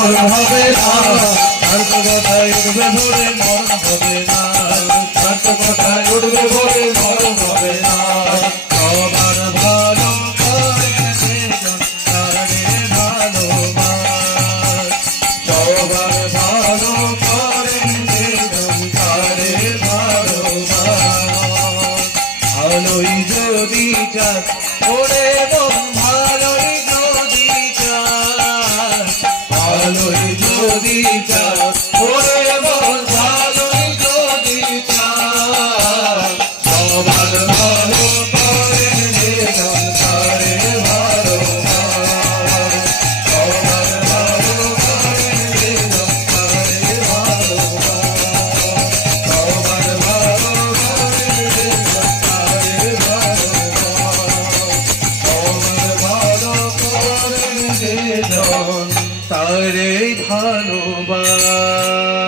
হবে না তার কথায় উঠবে ভরে মরণ হবে না তার কথায় উঠবে ভরে মরণ হবে না সবার ভালো করে তারে ভালোবাস সবার ভালো করে তারে ভালোবাস ভালোই যদি চাস ওরে মন ভালোই যদি চাস ভালোই যদি চাস ওরে মন ভালোই যদি চাস সবার ভালো করে তারে ভালোবাস সবার ভালো করে তারে ভালোবাস সবার ভালো করে তারে ভালোবাস তারে ভালোবাস।